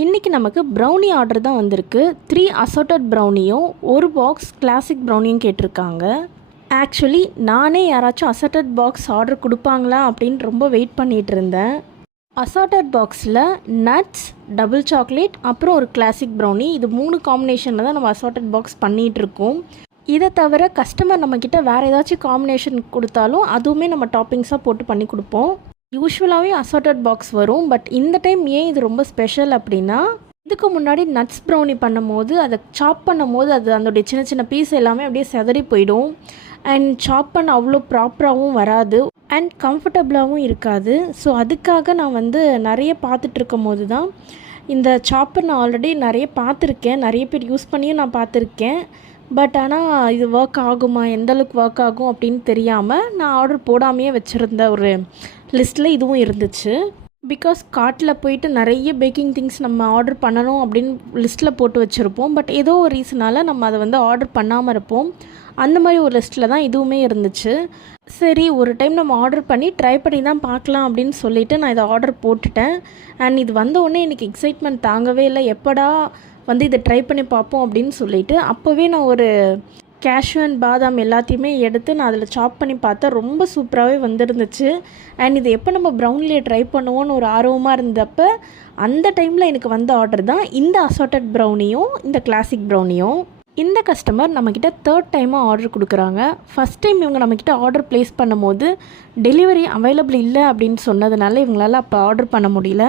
இன்றைக்கி நமக்கு brownie order தான் வந்திருக்கு. 3 அசார்ட்டட் ப்ரௌனியும் 1 பாக்ஸ் கிளாசிக் ப்ரௌனியும் கேட்டிருக்காங்க. ஆக்சுவலி நானே யாராச்சும் அசார்ட்டட் பாக்ஸ் ஆர்டர் கொடுப்பாங்களா அப்படின்னு ரொம்ப வெயிட் பண்ணிகிட்டு இருந்தேன். அசார்ட்டட் பாக்ஸில் நட்ஸ், டபுள் சாக்லேட், அப்புறம் ஒரு கிளாசிக் ப்ரௌனி, இது 3 காம்பினேஷனில் தான் நம்ம அசார்ட்டட் பாக்ஸ் பண்ணிகிட்ருக்கோம். இதை தவிர கஸ்டமர் நம்மக்கிட்ட வேறு ஏதாச்சும் காம்பினேஷன் கொடுத்தாலும் அதுவுமே நம்ம டாப்பிங்ஸாக போட்டு பண்ணி கொடுப்போம். யூஸ்வலாகவே அசார்ட்டட் பாக்ஸ் வரும். பட் இந்த டைம் ஏன் இது ரொம்ப ஸ்பெஷல் அப்படின்னா, இதுக்கு முன்னாடி நட்ஸ் ப்ரௌனி பண்ணும்போது அதை சாப் பண்ணும்போது அது அதோடைய சின்ன சின்ன பீஸ் எல்லாமே அப்படியே செதறி போயிடும். அண்ட் சாப் பண்ண அவ்வளோ ப்ராப்பராகவும் வராது அண்ட் கம்ஃபர்டபுளாகவும் இருக்காது. ஸோ அதுக்காக நான் நிறைய பார்த்துட்ருக்கும் போது தான் இந்த சாப்பர் நான் ஆல்ரெடி நிறைய பார்த்துருக்கேன், நிறைய பேர் யூஸ் பண்ணியும் நான் பார்த்துருக்கேன். பட் ஆனால் இது ஒர்க் ஆகுமா, எந்தளவுக்கு ஒர்க் ஆகும் அப்படின்னு தெரியாமல் நான் ஆர்டர் போடாமையே வச்சுருந்த ஒரு லிஸ்ட்டில் இதுவும் இருந்துச்சு. பிகாஸ் கார்ட்டில் போயிட்டு நிறைய பேக்கிங் திங்ஸ் நம்ம ஆர்டர் பண்ணணும் அப்படின்னு லிஸ்ட்டில் போட்டு வச்சுருப்போம். பட் ஏதோ ஒரு ரீசனால் நம்ம அதை ஆர்டர் பண்ணாமல் இருப்போம். அந்த மாதிரி ஒரு லிஸ்ட்டில் தான் இதுவுமே இருந்துச்சு. சரி, ஒரு டைம் நம்ம ஆர்டர் பண்ணி ட்ரை பண்ணி தான் பார்க்கலாம் அப்படின்னு சொல்லிவிட்டு நான் இதை ஆர்டர் போட்டுட்டேன். அண்ட் இது வந்தோடனே எனக்கு எக்ஸைட்மெண்ட் தாங்கவே இல்லை. எப்படா இதை ட்ரை பண்ணி பார்ப்போம் அப்படின்னு சொல்லிவிட்டு அப்போவே நான் ஒரு கேஷ்யூ அண்ட் பாதாம் எல்லாத்தையுமே எடுத்து நான் அதில் சாப் பண்ணி பார்த்தேன். ரொம்ப சூப்பராகவே வந்துருந்துச்சு. அண்ட் இது எப்போ நம்ம ப்ரௌனிலே ட்ரை பண்ணுவோன்னு ஒரு ஆர்வமாக இருந்தப்போ அந்த டைமில் எனக்கு வந்த ஆர்டர் தான் இந்த அசார்ட்டட் ப்ரௌனியும் இந்த கிளாசிக் ப்ரௌனியும். இந்த கஸ்டமர் நம்மக்கிட்ட 3rd டைமாக ஆர்டர் கொடுக்குறாங்க. ஃபஸ்ட் டைம் இவங்க நம்மக்கிட்ட ஆர்டர் ப்ளேஸ் பண்ணும்போது டெலிவரி அவைலபிள் இல்லை அப்படின்னு சொன்னதுனால இவங்களால் அப்போ ஆர்டர் பண்ண முடியல.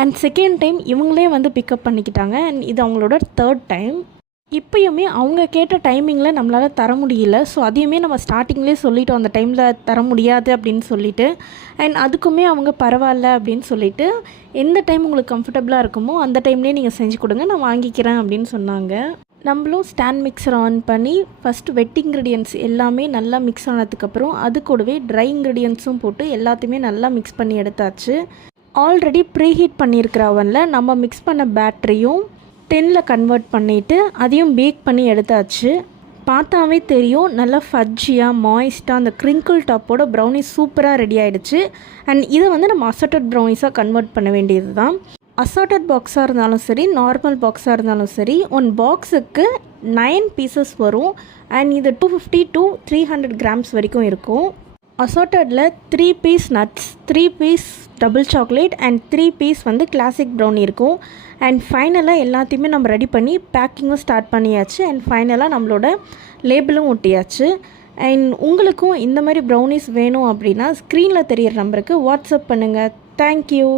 அண்ட் செகண்ட் டைம் இவங்களே பிக்கப் பண்ணிக்கிட்டாங்க. அண்ட் இது அவங்களோட 3rd டைம். இப்போயுமே அவங்க கேட்ட டைமிங்கில் நம்மளால் தர முடியல. ஸோ அதையுமே நம்ம ஸ்டார்டிங்லேயே சொல்லிட்டோம், அந்த டைமில் தர முடியாது அப்படின்னு சொல்லிவிட்டு. அண்ட் அதுக்குமே அவங்க பரவாயில்ல அப்படின்னு சொல்லிவிட்டு எந்த டைம் உங்களுக்கு கம்ஃபர்டபுளாக இருக்குமோ அந்த டைம்லேயே நீங்கள் செஞ்சு கொடுங்க, நான் வாங்கிக்கிறேன் அப்படின்னு சொன்னாங்க. நம்மளும் ஸ்டாண்ட் மிக்சர் ஆன் பண்ணி ஃபஸ்ட்டு வெட் இன்க்ரீடியன்ட்ஸ் எல்லாமே நல்லா மிக்ஸ் ஆனதுக்கப்புறம் அது கூடவே ட்ரை இன்க்ரீடியன்ட்ஸும் போட்டு எல்லாத்தையுமே நல்லா மிக்ஸ் பண்ணி எடுத்தாச்சு. ஆல்ரெடி ப்ரீஹீட் பண்ணியிருக்கிற அவனில் நம்ம மிக்ஸ் பண்ண பேட்டரியும் 10ல் கன்வெர்ட் பண்ணிவிட்டு அதையும் பேக் பண்ணி எடுத்தாச்சு. பார்த்தாவே தெரியும் நல்லா ஃபஜ்ஜியாக மாய்ஸ்ட்டாக அந்த க்ரிங்கிள் டாப்போட ப்ரௌனி சூப்பராக ரெடி ஆகிடுச்சு. அண்ட் இதை நம்ம அசார்ட்டட் ப்ரௌனிஸாக கன்வெர்ட் பண்ண வேண்டியது தான். அசார்ட்டட் பாக்ஸாக இருந்தாலும் சரி, நார்மல் பாக்ஸாக இருந்தாலும் சரி, 1 பாக்ஸுக்கு 9 பீசஸ் வரும். அண்ட் இது 250 to 300 கிராம்ஸ் வரைக்கும் இருக்கும். அசார்ட்டடில் 3 piece nuts, 3 piece double chocolate and 3 piece classic brownie இருக்கும். அண்ட் ஃபைனலாக எல்லாத்தையுமே நம்ம ரெடி பண்ணி பேக்கிங்கும் ஸ்டார்ட் பண்ணியாச்சு. அண்ட் ஃபைனலாக நம்மளோட லேபிளும் ஒட்டியாச்சு. அண்ட் உங்களுக்கும் இந்த மாதிரி ப்ரௌனிஸ் வேணும் அப்படின்னா ஸ்க்ரீனில் தெரியிற நம்பருக்கு வாட்ஸ்அப் பண்ணுங்கள். தேங்க்யூ.